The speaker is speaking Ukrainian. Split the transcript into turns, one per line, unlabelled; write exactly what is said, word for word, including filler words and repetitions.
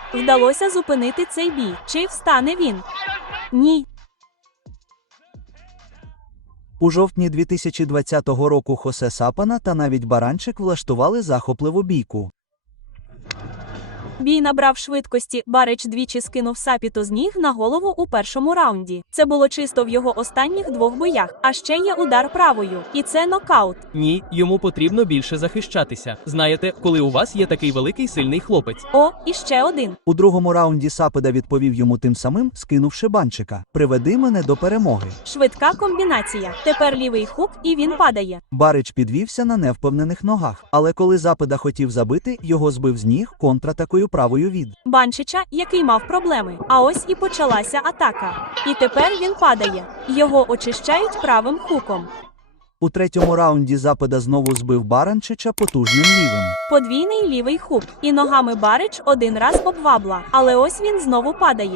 Вдалося зупинити цей бій. Чи встане він? Ні.
У жовтні дві тисячі двадцятого року Хосе Сапана та навіть Баранчик влаштували захопливу бійку.
Бій набрав швидкості, Барич двічі скинув Сапіту з ніг на голову у першому раунді. Це було чисто в його останніх двох боях, а ще є удар правою. І це нокаут.
Ні, йому потрібно більше захищатися. Знаєте, коли у вас є такий великий сильний хлопець.
О, і ще один.
У другому раунді Сапеда відповів йому тим самим, скинувши Банчика. «Приведи мене до перемоги».
Швидка комбінація. Тепер лівий хук, і він падає.
Барич підвівся на невпевнених ногах, але коли Запеда хотів забити, його збив з ніг контратакою правою від
Банчича, який мав проблеми. А ось і почалася атака. І тепер він падає. Його очищають правим хуком.
У третьому раунді Запеда знову збив Баранчича потужним лівим.
Подвійний лівий хук. І ногами Барич один раз обвабла. Але ось він знову падає.